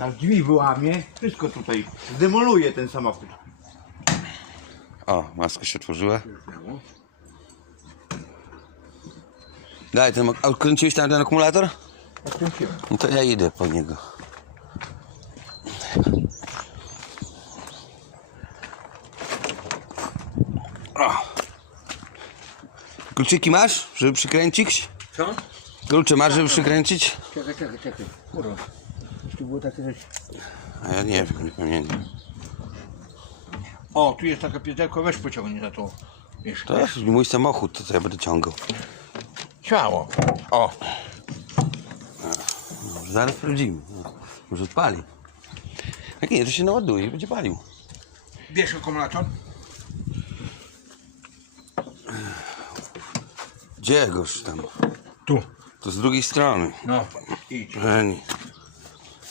Nas drzwi wyłamie, wszystko tutaj zdemoluje ten samochód. O, maska się otworzyła. Daj, ten, a kręciłeś tam ten akumulator? Odkręciłem. No to ja idę po niego. O. Kluczyki masz, żeby przykręcić? Co? Klucze masz, żeby przykręcić? Czekaj, czekaj, czekaj. Kurwa. Tu było takie coś. A ja nie wiem, nie pamiętam. O, tu jest taka pietełko, weź pociągnij za to. Wiesz, To jest mój samochód, to co ja będę ciągał. ciało. O, No, zaraz sprawdzimy. No, może odpali. Jak nie, to się naładuje i będzie palił. bierz akumulator. Gdzie goś tam? Tu. To z drugiej strony. No, idź. Żeni.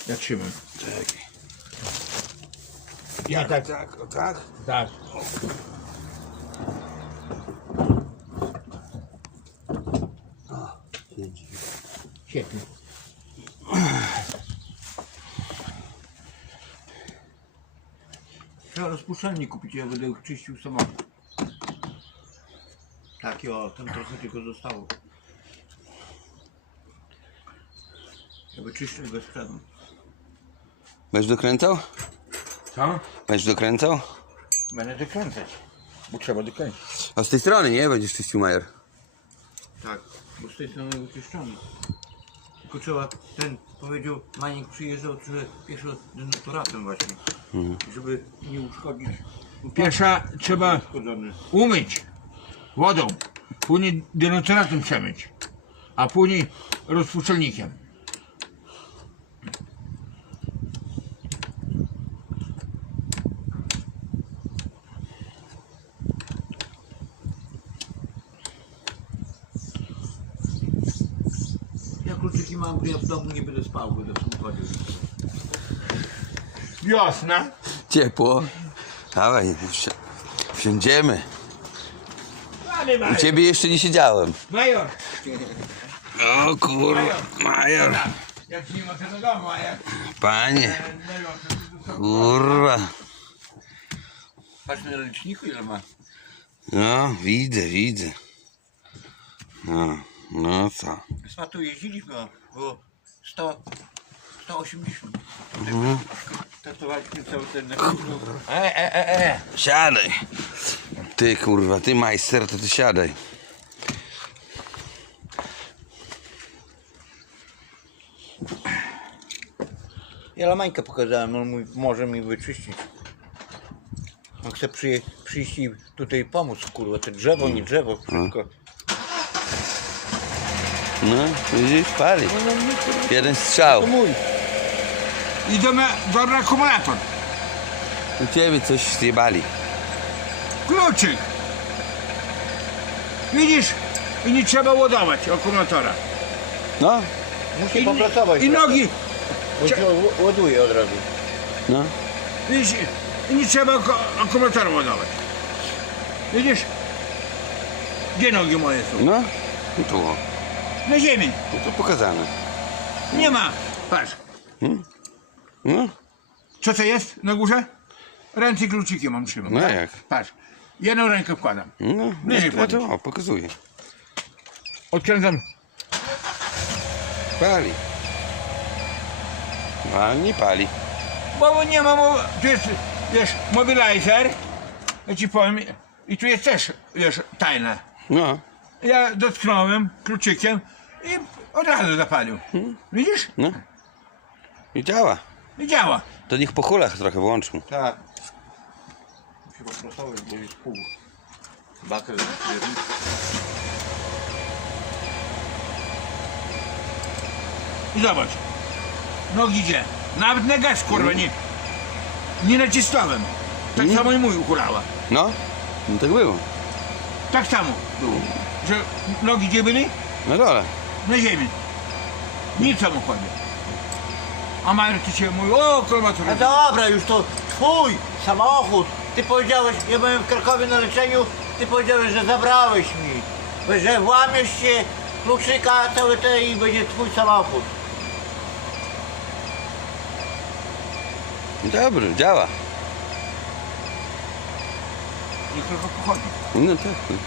Ja trzymam. Czekaj. Ja tak, Tak, o tak. tak. Świetnie. Trzeba rozpuszczalnik kupić, ja będę czyścił samochód. Tak, o, tam trochę tylko zostało. Ja wyczyszczę go sprzedam. Będziesz dokręcał? Co? Będziesz dokręcał? Będę dokręcać, bo trzeba dokręcić. A z tej strony, nie? Będziesz czyścił Majer. Tak, bo z tej strony wyczyszczony. Tylko trzeba, ten powiedział, Maniek przyjeżdżał, że pierwszy denaturatem właśnie, żeby nie uszkodzić. Pierwsza trzeba Uszkodzony. umyć wodą, później denaturatem przemyć, a później rozpuszczalnikiem. Ja kluczyki mam, to ja w domu nie będę spał, będę w samochodzie. Wiosna. Ciepło. Dawaj, wsi- wsiądziemy. U major. ciebie jeszcze nie siedziałem. Major. O kurwa, Major. Jak nie ma tego domu, a jak... Panie, kurwa. Patrz na liczniku ile ma. No, widzę, widzę. No, no co? Z tu jeździliśmy, a było 100, 180. Mhm. Testowaliśmy cały ten... E, e, e, e. Siadaj. Ty kurwa, ty majster, to ty siadaj. Ja Lamańkę pokazałem, on mówi, może mi wyczyścić. On chce przyje, przyjść i tutaj pomóc, kurwa, te drzewo, nie drzewo, wszystko. No, widzisz, pali. Jeden strzał. To mój. I do, akumulator. U ciebie coś zjebali. Kluczyk. Widzisz? I nie trzeba ładować akumulatora. No, Musi I, popracować. I trochę. nogi. Bo się ładuje od razu. no. Widzisz? I nie trzeba akumulatora ładować. Widzisz? Gdzie nogi moje są? No, no tu, o. Na ziemi. No to pokazane. Nie ma. Patrz. No, Co to jest na górze? Ręce i kluczyki mam trzymam. No tak? jak? Patrz. Jedną rękę wkładam. no, Bliżej no to, podnieś. o, pokazuję. Odkręcam. Pali. A nie pali. Bo nie ma, tu jest, wiesz, mobilizer. Ja ci powiem. I tu jest też, wiesz, tajna. No, Ja dotknąłem kluczykiem i od razu zapalił. Widzisz? no. I działa. I działa. To niech po hulach trochę włączmy. Tak. Musi popracować, bo jest pół. Baker I zobacz. Nogi gdzie? Nawet na gaz, kurwa, nie. Nie nacisnąłem. Tak samo i mój uchulała. No, no tak było. Tak samo było. Że nogi gdzie byli? Na dole. Na ziemi. Nic samochodzie. A Major ty się mówi, o kurwa, No dobra, już to twój samochód. Ty powiedziałeś, ja byłem w Krakowie na leczeniu, ty powiedziałeś, że zabrałeś mi. Że włamiesz się kluczyka całe te i będzie twój samochód. Dobry, działa. Niech trochę pochodzi. No tak.